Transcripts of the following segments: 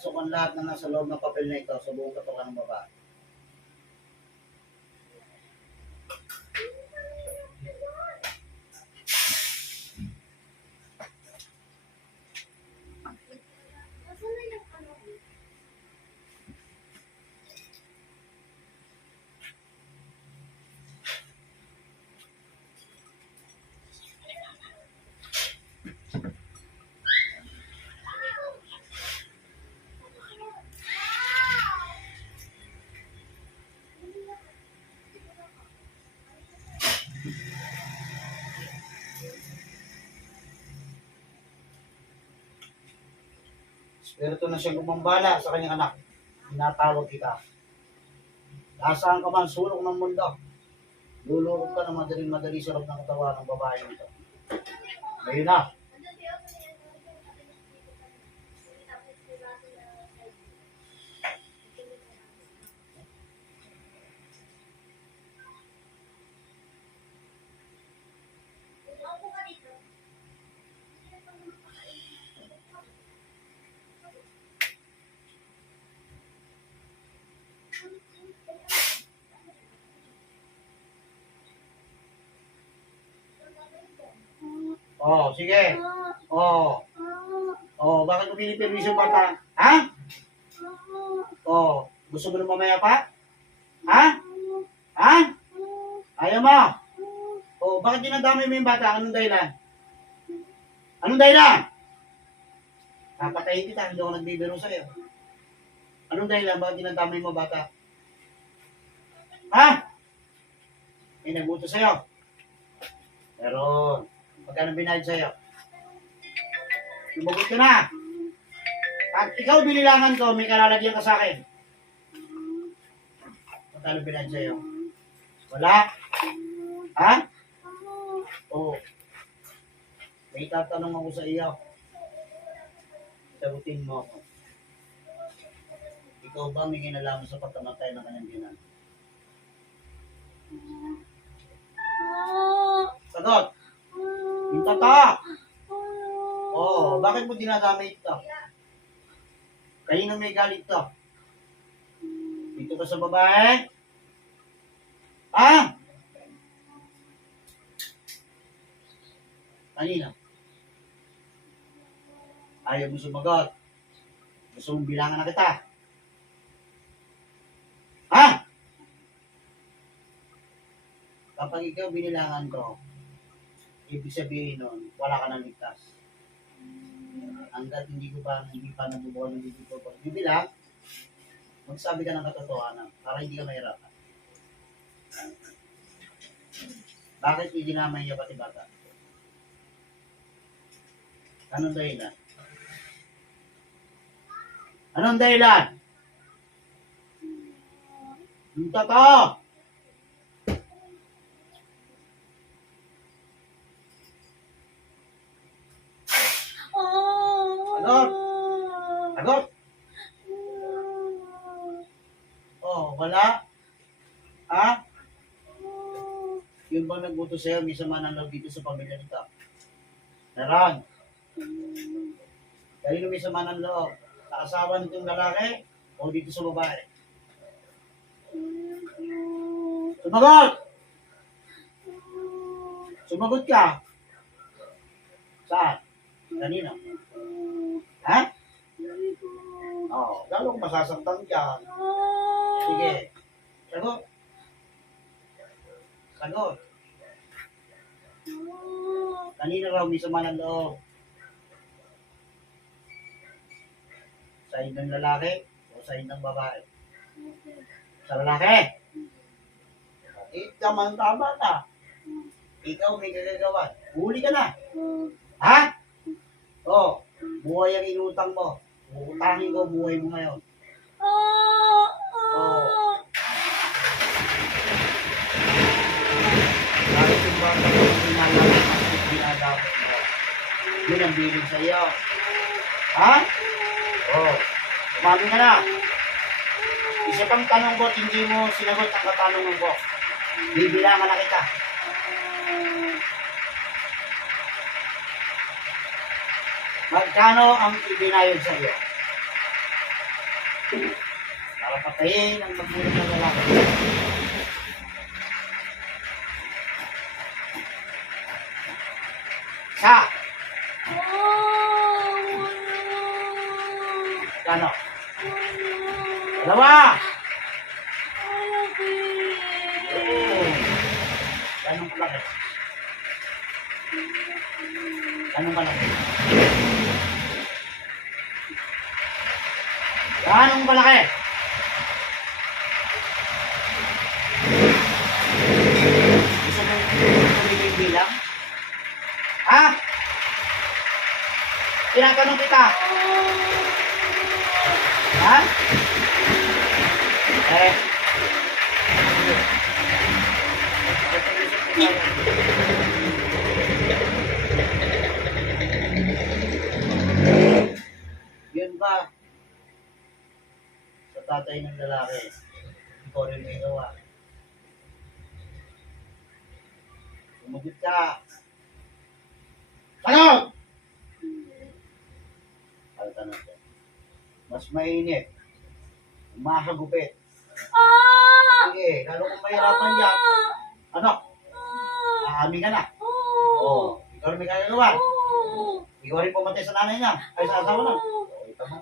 Pasok ang lahat na nasa loob ng papel na ito sa buong katawan ng babae. Espiritu na siyang gumambala sa kanyang anak. Tinatawag kita. Nasaan ka man sulok ng mundo? Lulurog ka ng madaling-madali sa loob ng katawan ng babae nito. Ngayon na. Oh, sige. Oh. Oh, bakit mo piniperwisyo bata? Ha? Oh, gusto mo na mamaya pa? Ha? Ha? Ayaw mo? Oh, bakit dinadamay mo yung bata? Anong dahilan? Anong dahilan? Papatayin kita, hindi ako nagbibiro sa'yo. Anong dahilan? Bakit dinadamay mo bata? Ha? May nagbuto sa'yo. Meron. Magkano binayad sa'yo? Sumagot ka na. Pag ikaw binilangan ko, may kalalagyan ka sa akin. Magkano binayad sa'yo? Wala? Ha? Oo. May tatanong ako sa iyo. Sagutin mo ako. Ikaw ba may kinalaman sa pagkamatay ng kanyang binan? Sagot! Yung tata! Oo, bakit mo dinadamay ito? Kanino may galit to? Dito ka sa babae? Ha? Kanina? Ayaw mo sumagot. Gusto mong bilangan na kita. Ha? Kapag ikaw binilangan ko, ibig sabihin nun, wala ka nang ligtas. Hanggat hindi pa nabubuhay ng bibig ko. Pag bibilang, magsabi ka ng katotohanan para hindi ka mahirapan. Bakit idinamay niya pati bata? Anong dahilan? Anong dahilan? Yung totoo! Sagot! Sagot! Oh, wala? Ha? Yung bang nagbuto sa'yo, may sama ng loob dito sa pamilya nito? Meron. Kanino may sama ng loob? Sa asawa nitong lalaki o dito sa babae? Sumagot! Sumagot ka! Saan? Kanino? Ha? Oo, lalong masasaktan ka. Sige. Sagot. Sagot. Kanina raw may sama ng loob? Sa ng lalaki o sa ng babae? Sa lalaki. Ikaw tama ka. Ikaw may gagagawa. Huli ka na. Ha? Oo. Buhay ang inutang mo. Utangin ko buhay mo ngayon. Oo. Kahit yung bata mo ginagawa at ginagawa mo. Yun ang bilin sa iyo. Ha? Oo. Umami ka na. Isa pang tanong ko, hindi mo sinagot ang katanungan ko. Bibilangan na kita. Magkano ang ibinayad sa iyo? Para patayin ang magulang ng lalaki. Sa! Kano? Dalawa! Oo. Ganong kalaki. Ganong kalaki. Ganong kalaki. Gusto mo tumigil bilang? Ha? Tinatanong kita. Ha? Eh. Yun ba? Sa tatay ng lalaki, ikaw rin may gawa. Sumugot ka. Tanong! Ano tanong ka? Mas mainit. Mahagupit. Sige, lalo kung mahirapan dyan. Ano? Aamin ka na. Oo. Ikaw rin may kagagawa. Ikaw rin pumatay sa nanay niya. Ay, sa asawa na. Oo, ito mo.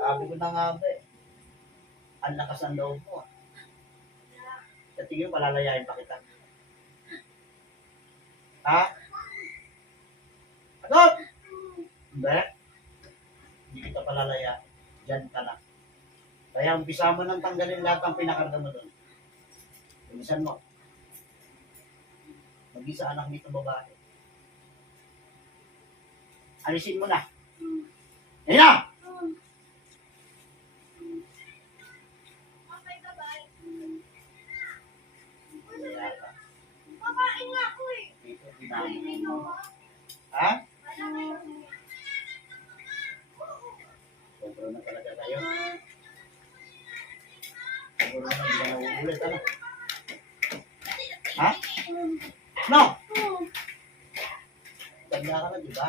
Sabi ko na nga ba eh. Ang lakas ng loob mo. Sa tingin mo, palalayain pa kita. Ha? Agad! Hindi. Hindi kita palalaya. Diyan ka na. Kaya umpisa mo nang tanggalin lahat ng pinakarga mo doon. Umisan mo. Mag-isa anak nito babae. Alisin mo na. Yan na! Ha? Sobra na talaga kayo. Sobra na hindi na uulit. Ano? Ha? No! Ganda ka na, di ba?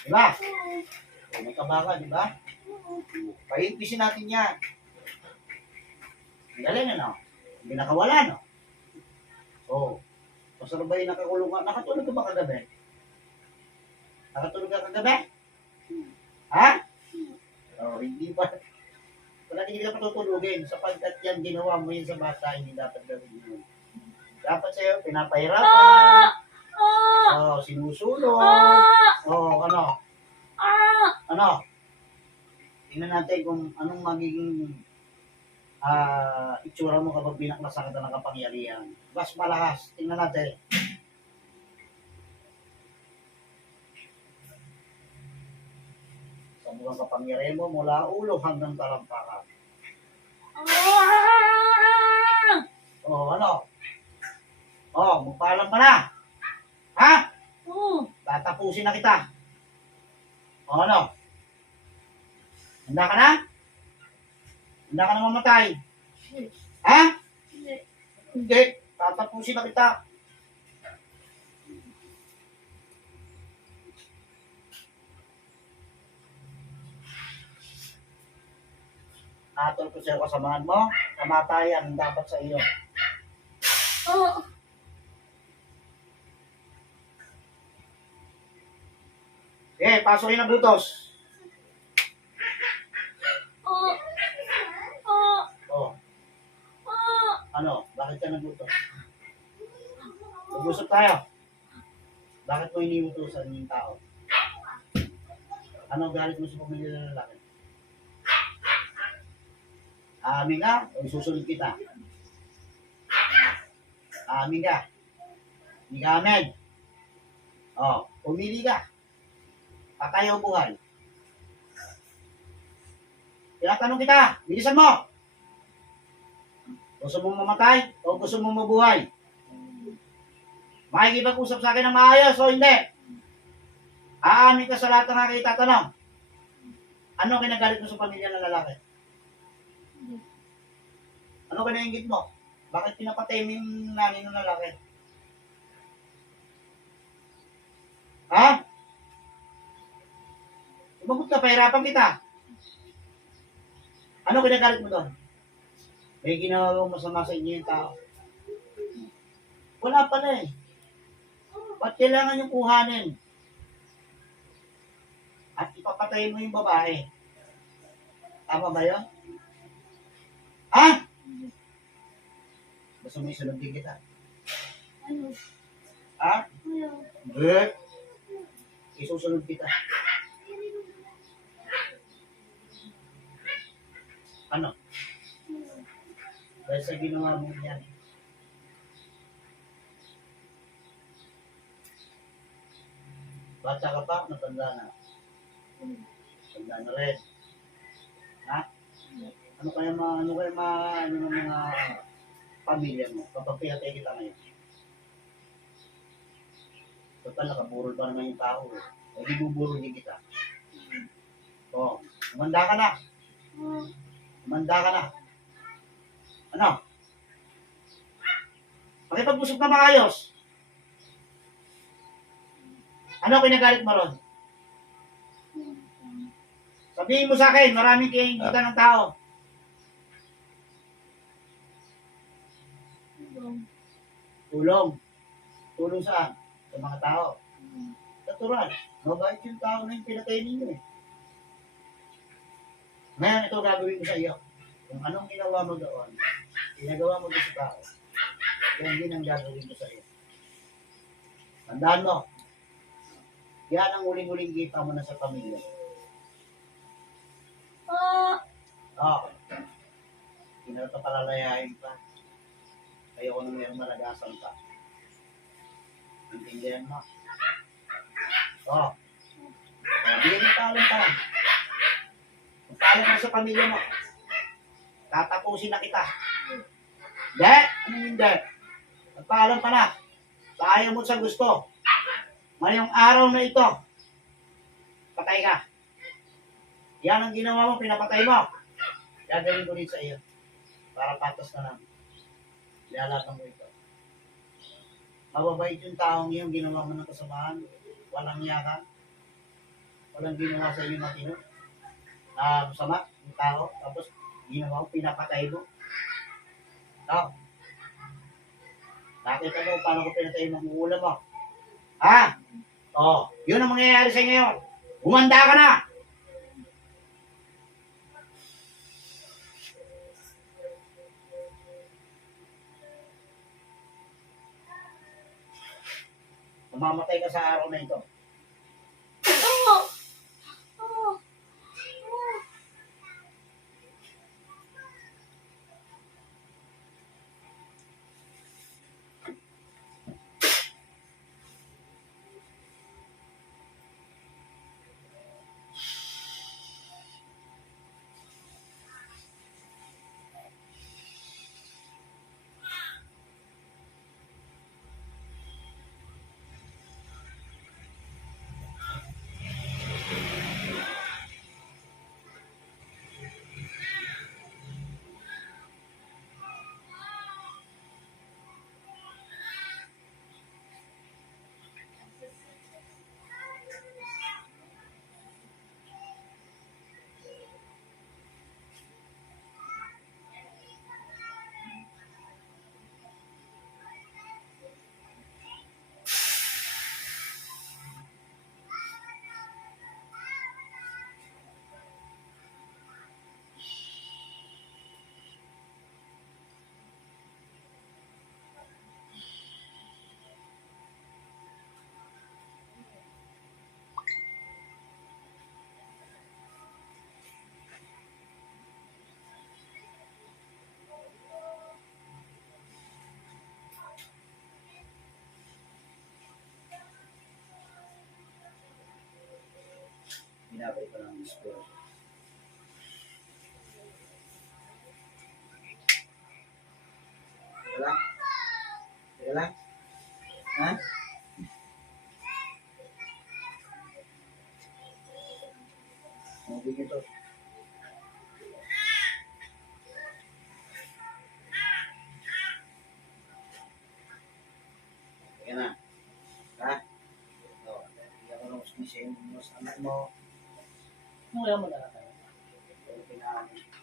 Di ba? O, may kaba ka, di ba? Pahipisin natin yan. Ang galing, ano? Hindi nakawala, no? Oo. Masarap ba yung nakakulong ka? Nakatulog ka ba kagabi? Nakatulog ka kagabi? Ha? Oo, hindi pa. Wala hindi ka patutulugin sapagkat yan ginawa mo yun sa bata, hindi dapat gawin yun. Dapat sa'yo, pinapahirapan. Oo, sinusulong. Oo, ano? Ano? Tingnan natin kung anong magiging itsura mo kapag binaklasan ka ng kapangyarihan. Mas malakas. Tingnan natin. Sa buong kapangyarihan mo mula ulo hanggang talampakan. Oh, ano? Oh, magpaalam ka na. Ha? Tatapusin na kita. Oh, ano? Handa ka na? Handa ka na mamatay? Ha? Hindi. Tatapusin na kita. Atol ko sa'yo kasamahan mo. Kamatayan dapat sa iyo. Eh, pasukin ang butos. Oh. Ano? Bakit ka nagbutos? Mag-usap tayo. Bakit mo iniutusan yung tao? Ano galit mo sa pamilya ng lalaki? Aamin ka o isusunod kita? Aamin ka? Hindi ka amin? Oh, pumili ka. Patay o buhay? Tinatanong kita, bilisan mo! Gusto mong mamatay o gusto mong mabuhay? Makikipag-usap sa akin ng maayos o hindi? Aamin ka sa lahat ng aking itatanong. Ano kinagalit mo sa pamilya ng lalaki? Ano kinaingit mo? Bakit pinapatay mo yung nanay ng lalaki? Ha? Sumagot ka, pahirapan kita. Ano kinagalit mo doon? May ginawa mo masama sa inyo yung tao. Wala pala eh. Ba't kailangan yung kuhanin? At ipapatay mo yung babae. Tama ba yun? Ha? Gusto mo isunod din kita? Ano? Ha? Ano? Hindi. Isusunod kita. Ano? Dahil sa ginawa mo yan. Bata ka pa, matanda na. Tanda na rin. Ha? Ano ng mga pamilya mo kapag pinatay kita ngayon? Total, nakaburol pa naman yung tao. Eh. O di buburol din kita. O, umanda ka na. Umanda ka na. Ano? Pakipag-usap na maayos. Ano kinagalit mo ron? Sabihin mo sa akin, maraming kita ng tao. Tulong. Tulong saan? Sa mga tao. Natural. Mabait yung tao na yung pinatay ninyo eh. Ngayon, ito gagawin ko sa iyo. Kung anong ginawa mo doon, ginagawa mo doon sa tao, yan din ang gagawin ko sa iyo. Tandaan mo, yan ang uling-uling kita mo na sa pamilya. Oo. Hindi na ito palalayain pa. Ayoko nang mayroong malagasan pa. Intindihan mo. Oo. Hindi mo talong pa. Magtalong ka sa pamilya mo. Tatapusin na kita. Hindi? Ano hindi? Magpaalam ka na. Sa ayaw mo sa gusto. Ngayong araw na ito, patay ka. Yan ang ginawa mo, pinapatay mo. Gagawin ko rin sa iyo. Para patas na lang. Ilalatan mo ito. Mababait yung taong yung ginawa mo ng kasamaan. Walang yaka. Walang ginawa sa iyo matino. Masama yung tao. Tapos ginawa mo, pinapatay mo. Tao. Nakita mo paano ko pinatay mo ang ulam mo. Ha? Oo. Yun ang mangyayari sa inyo ngayon. Umanda ka na! Mamamatay ka sa araw na ito. Binabay ko lang ang school. Teka lang. Teka lang. Ha? Mabigyan to. Teka na. Ha? O, hindi ako nang usmisin mo sa anak mo. Ano kaya mo na? Pero pinaamin.